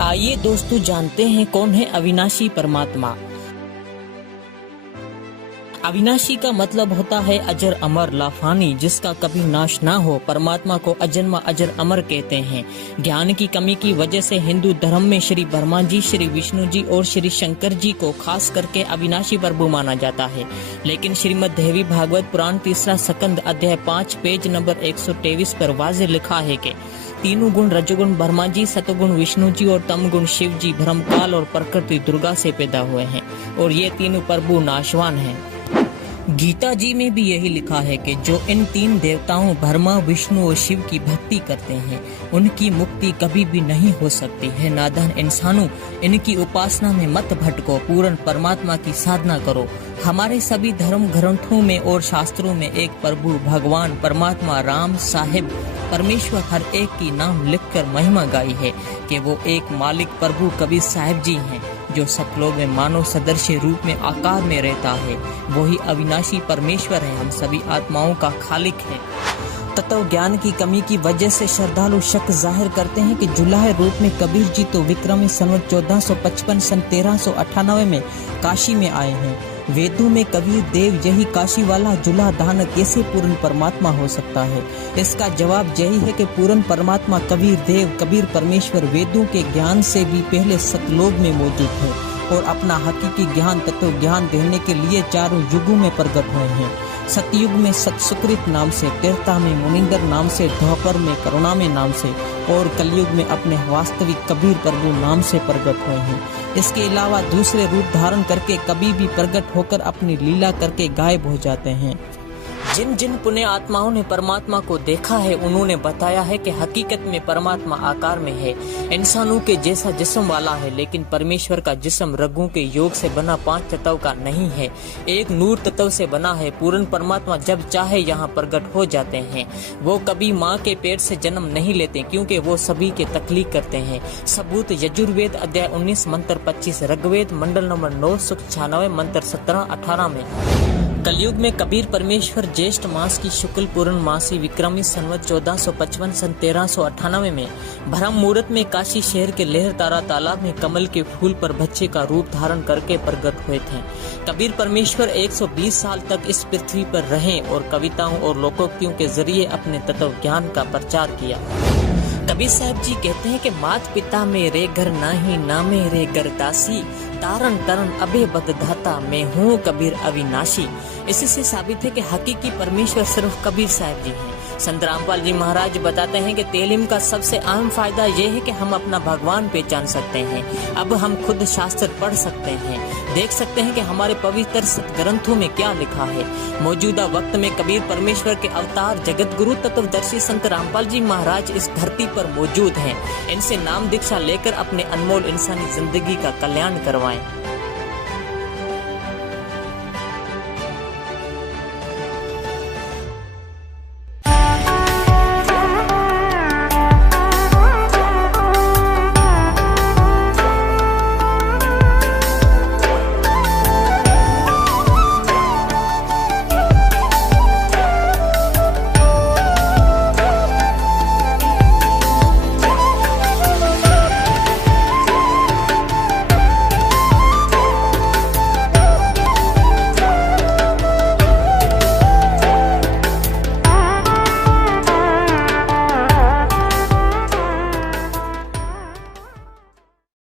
आइए दोस्तों जानते हैं कौन है अविनाशी परमात्मा। अविनाशी का मतलब होता है अजर अमर लाफानी, जिसका कभी नाश ना हो। परमात्मा को अजन्मा अजर अमर कहते हैं। ज्ञान की कमी की वजह से हिंदू धर्म में श्री ब्रह्मा जी, श्री विष्णु जी और श्री शंकर जी को खास करके अविनाशी प्रभु माना जाता है। लेकिन श्रीमद् देवी भागवत पुराण 3 स्कंद अध्याय 5 पेज नंबर 123 पर वाज़ेह लिखा है कि तीनों गुण रजोगुण ब्रह्मा जी, सतगुण विष्णु जी और तमगुण शिव जी भ्रमकाल और प्रकृति दुर्गा से पैदा हुए हैं और ये तीनों प्रभु नाशवान हैं। गीता जी में भी यही लिखा है कि जो इन तीन देवताओं ब्रह्मा, विष्णु और शिव की भक्ति करते हैं उनकी मुक्ति कभी भी नहीं हो सकती है। नादान इंसानों, इनकी उपासना में मत भटको, पूर्ण परमात्मा की साधना करो। हमारे सभी धर्म ग्रंथों में और शास्त्रों में एक प्रभु भगवान परमात्मा राम साहिब परमेश्वर हर एक की नाम लिखकर महिमा गाई है कि वो एक मालिक प्रभु कबीर साहिब जी हैं जो सतलोक में मानव सदृश रूप में आकार में रहता है। वही अविनाशी परमेश्वर है, हम सभी आत्माओं का खालिक है। तत्व ज्ञान की कमी की वजह से श्रद्धालु शक जाहिर करते हैं कि जुलाहे रूप में कबीर जी तो विक्रमी संवत 1455 सन 1398 में काशी में आए हैं। वेदों में कबीर देव यही काशी वाला जुला दान कैसे पूर्ण परमात्मा हो सकता है? इसका जवाब यही है कि पूर्ण परमात्मा कबीर देव कबीर परमेश्वर वेदों के ज्ञान से भी पहले सतलोक में मौजूद है और अपना हकीकी ज्ञान तत्व ज्ञान देने के लिए चारों युगों में प्रकट हुए हैं। सतयुग में सतसुकृत नाम से, तीर्था में मुनिंदर नाम से, द्वापर में करुणा में नाम से और कलयुग में अपने वास्तविक कबीर प्रभु नाम से प्रकट हुए हैं। इसके अलावा दूसरे रूप धारण करके कभी भी प्रकट होकर अपनी लीला करके गायब हो जाते हैं। जिन जिन पुण्य आत्माओं ने परमात्मा को देखा है उन्होंने बताया है कि हकीकत में परमात्मा आकार में है, इंसानों के जैसा जिस्म वाला है, लेकिन परमेश्वर का जिस्म रगों के योग से बना 5 तत्व का नहीं है, एक नूर तत्व से बना है। पूर्ण परमात्मा जब चाहे यहाँ प्रकट हो जाते हैं। वो कभी माँ के पेट से जन्म नहीं लेते क्योंकि वो सभी के तकलीफ करते हैं। सबूत यजुर्वेद अध्याय 19 मंत्र 25, ऋग्वेद मंडल नंबर 9 सूक्त 96 मंत्र 17-18 में। कलयुग में कबीर परमेश्वर ज्येष्ठ मास की शुक्ल पूर्णमासी विक्रमी संवत 1455 सन 1398 में ब्रह्म मुहूर्त में काशी शहर के लहर तारा तालाब में कमल के फूल पर बच्चे का रूप धारण करके प्रकट हुए थे। कबीर परमेश्वर 120 साल तक इस पृथ्वी पर रहे और कविताओं और लोकोक्तियों के जरिए अपने तत्व ज्ञान का प्रचार किया। कबीर साहब जी कहते हैं कि मात पिता मेरे घर नाही, ना मेरे घर दासी, तारण तरन अभे बदधाता, मैं हूँ कबीर अविनाशी। इसी से साबित है कि हकीकी परमेश्वर सिर्फ कबीर साहब जी हैं। संत रामपाल जी महाराज बताते हैं कि तालीम का सबसे अहम फायदा यह है कि हम अपना भगवान पहचान सकते हैं। अब हम खुद शास्त्र पढ़ सकते हैं, देख सकते हैं कि हमारे पवित्र सतग्रंथों में क्या लिखा है। मौजूदा वक्त में कबीर परमेश्वर के अवतार जगत गुरु तत्वदर्शी संत रामपाल जी महाराज इस धरती पर मौजूद हैं। इनसे नाम दीक्षा लेकर अपने अनमोल इंसानी जिंदगी का कल्याण करवाएं।